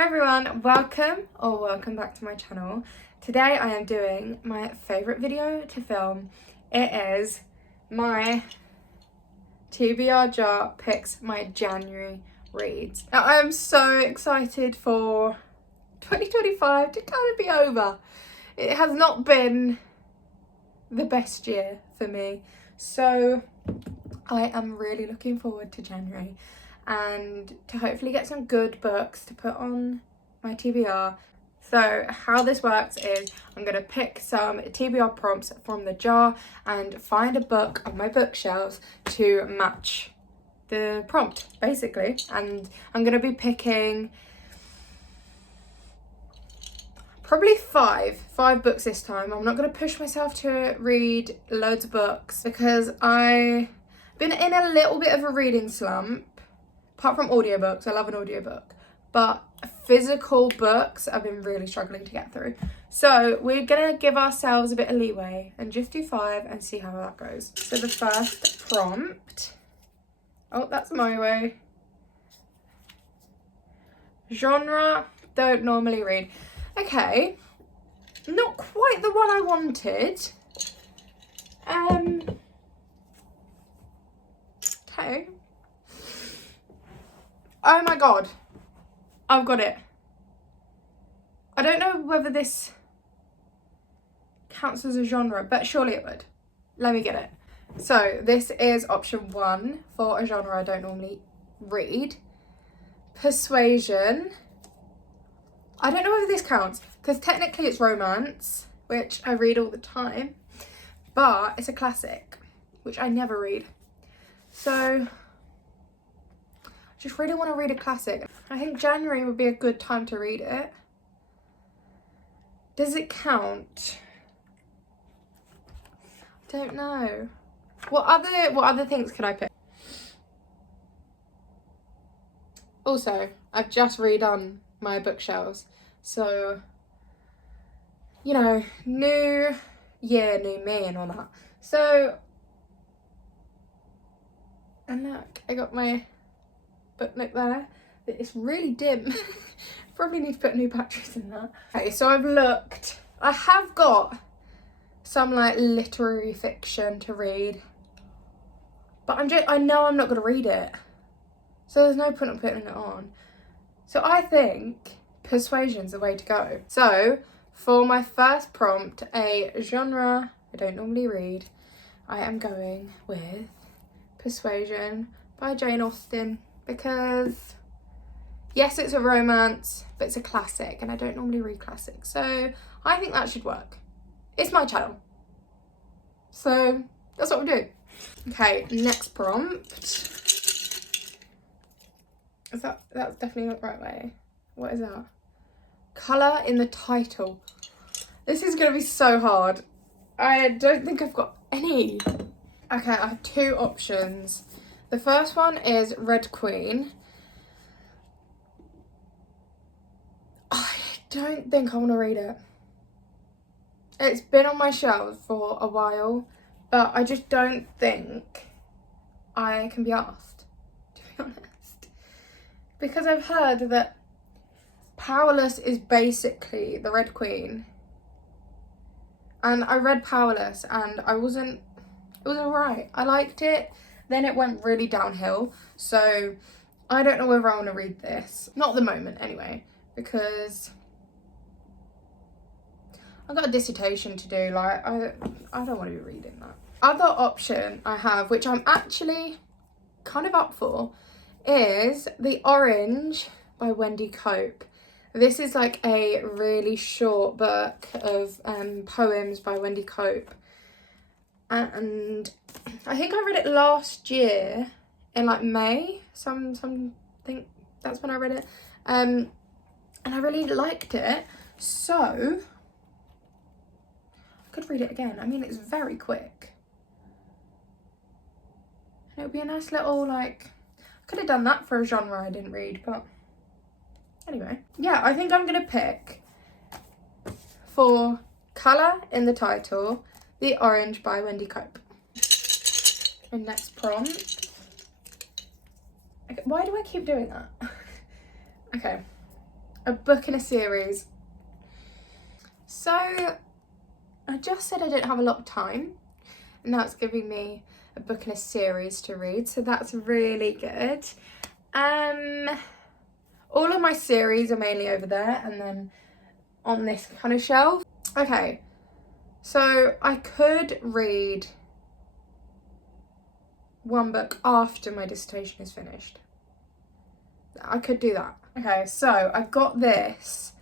Hi everyone, welcome back to my channel. Today I am doing my favourite video to film. It is my TBR Jar picks my January reads. Now I am so excited for 2025 to kind of be over. It has not been the best year for me, so I am really looking forward to January and to hopefully get some good books to put on my TBR. So how this works is I'm going to pick some TBR prompts from the jar and find a book on my bookshelves to match the prompt, basically. And I'm going to be picking probably five books this time. I'm not going to push myself to read loads of books because I've been in a little bit of a reading slump. Apart from audiobooks, I love an audiobook, but physical books I've been really struggling to get through. So we're gonna give ourselves a bit of leeway and just do 5 and see how that goes. So the first prompt, oh, that's my way. Genre, don't normally read. Okay, not quite the one I wanted. Okay. Oh my god, I've got it. I don't know whether this counts as a genre, but surely it would. Let me get it. So this is option 1 for a genre I don't normally read. Persuasion. I don't know whether this counts because technically it's romance, which I read all the time, but it's a classic, which I never read. So just really want to read a classic. I think January would be a good time to read it. Does it count? Don't know. What other things could I pick? Also, I've just redone my bookshelves. So, you know, new year, new me and all that. So, and look, I got my book nook there. It's really dim. Probably need to put new batteries in that. Okay, so I've looked. I have got some like literary fiction to read, but I know I'm not gonna read it, so there's no point in putting it on. So I think Persuasion's the way to go. So for my first prompt, a genre I don't normally read, I am going with Persuasion by Jane Austen, because yes, it's a romance, but it's a classic and I don't normally read classics. So I think that should work. It's my channel. So that's what we're doing. Okay, next prompt. Is that's definitely not the right way. What is that? Colour in the title. This is gonna be so hard. I don't think I've got any. Okay, I have 2 options. The first one is Red Queen. I don't think I want to read it. It's been on my shelf for a while, but I just don't think I can be asked, to be honest. Because I've heard that Powerless is basically the Red Queen. And I read Powerless and it was alright. I liked it. Then it went really downhill. So I don't know whether I want to read this. Not at the moment anyway, because I've got a dissertation to do. Like I don't want to be reading that. Other option I have, which I'm actually kind of up for, is The Orange by Wendy Cope. This is like a really short book of poems by Wendy Cope. And I think I read it last year in like May. Think that's when I read it. And I really liked it. So I could read it again. I mean, it's very quick. And it would be a nice little, like, I could have done that for a genre I didn't read, but anyway. Yeah, I think I'm going to pick, for colour in the title, The Orange by Wendy Cope. And next prompt. Okay, why do I keep doing that? Okay. a book in a series. So I just said I don't have a lot of time, and now it's giving me a book in a series to read, so that's really good. All of my series are mainly over there and then on this kind of shelf. Okay, so I could read one book after my dissertation is finished. I could do that. Okay, so I've got this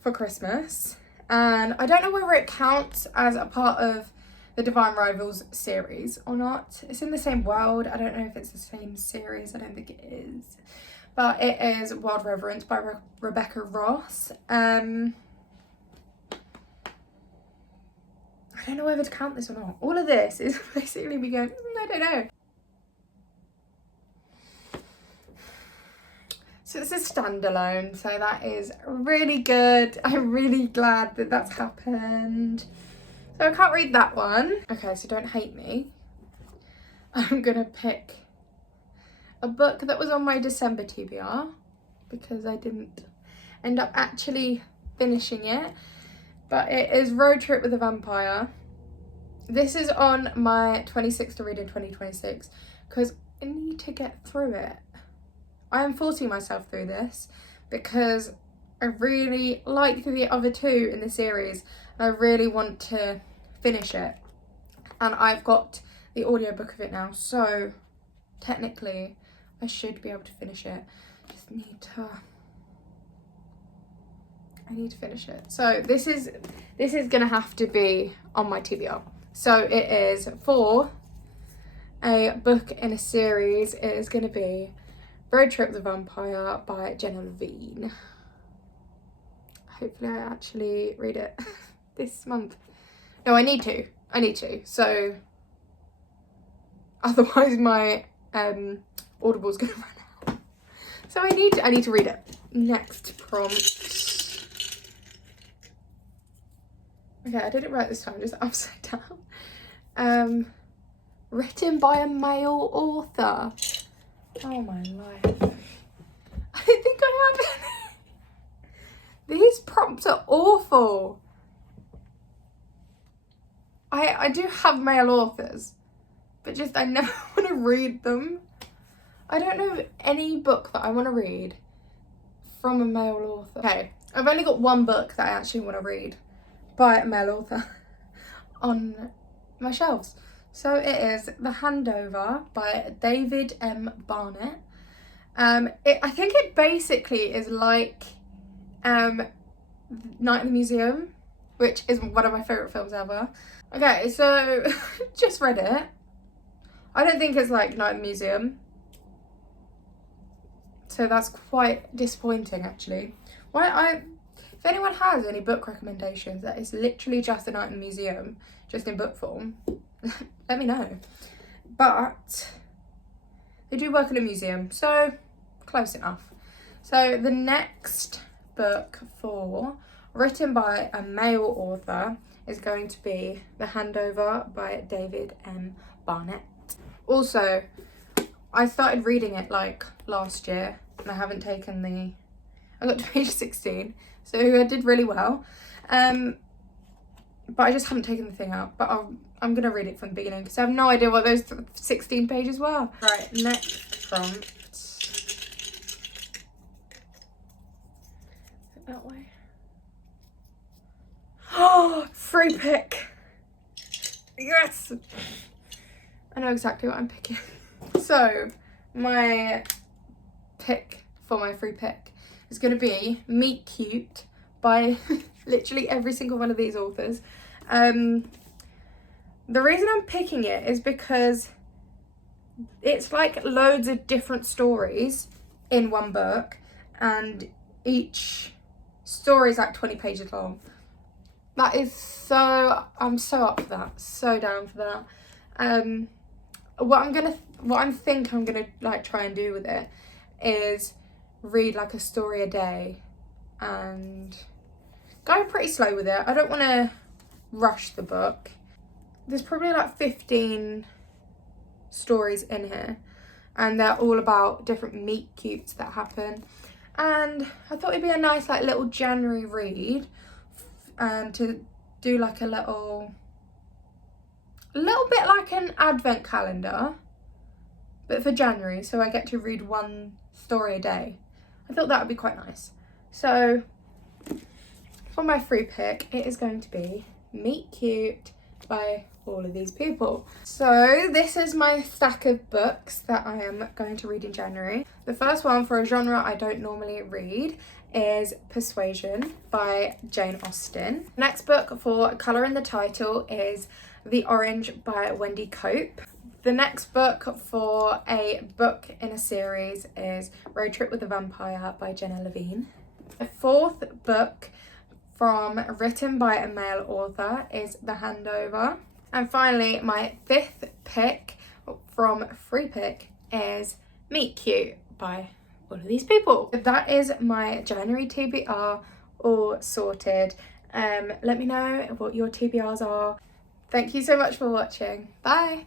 for Christmas, and I don't know whether it counts as a part of the Divine Rivals series or not. It's in the same world. I don't know if it's the same series. I don't think it is. But it is Wild Reverence by Rebecca Ross. I don't know whether to count this or not. All of this is basically me going, I don't know. So it's a standalone, so that is really good. I'm really glad that that's happened. So I can't read that one. Okay, so don't hate me. I'm gonna pick a book that was on my December TBR because I didn't end up actually finishing it. But it is Road Trip with a Vampire. This is on my 26 to read in 2026 because I need to get through it. I am forcing myself through this because I really like the other two in the series and I really want to finish it. And I've got the audiobook of it now, so technically I should be able to finish it. I need to finish it. So this is gonna have to be on my TBR. So it is for a book in a series. It is gonna be Road Trip with a Vampire by Jenna Levine. Hopefully I actually read it this month. No, I need to. So otherwise my Audible's gonna run out. So I need to read it. Next prompt. Okay, I did it right this time, just upside down. Written by a male author. Oh my life. I don't think I have any. These prompts are awful. I do have male authors, but just I never want to read them. I don't know any book that I want to read from a male author. Okay, I've only got one book that I actually want to read by a male author on my shelves. So it is The Handover by David M. Barnett. I think it basically is like Night in the Museum, which is one of my favourite films ever. Okay, so just read it. I don't think it's like Night in the Museum. So that's quite disappointing actually. If anyone has any book recommendations that is literally just A Night in the Museum, just in book form, let me know. But they do work in a museum, so close enough. So the next book written by a male author is going to be The Handover by David M. Barnett. Also, I started reading it like last year and I haven't taken I got to page 16, so I did really well. But I just haven't taken the thing out, but I'm gonna read it from the beginning because I have no idea what those 16 pages were. Right, next prompt. That way. Oh, free pick. Yes. I know exactly what I'm picking. So my pick for my free pick is going to be Meet Cute by literally every single one of these authors. The reason I'm picking it is because it's like loads of different stories in one book and each story is like 20 pages long. That is I'm so up for that, so down for that. What I think I'm gonna like try and do with it is read like a story a day and go pretty slow with it. I don't want to rush the book. There's probably like 15 stories in here and they're all about different meet cutes that happen. and I thought it'd be a nice like little January read, and to do like a little bit like an advent calendar, but for January, so I get to read one story a day. I thought that would be quite nice. So for my free pick, it is going to be Meet Cute by all of these people. So this is my stack of books that I am going to read in January. The first one, for a genre I don't normally read, is Persuasion by Jane Austen. Next book for colour in the title is The Orange by Wendy Cope. The next book for a book in a series is Road Trip with a Vampire by Jenna Levine. The fourth book written by a male author is The Handover. And finally, my fifth pick from free pick is Meet Cute by all of these people. That is my January TBR all sorted. Let me know what your TBRs are. Thank you so much for watching. Bye.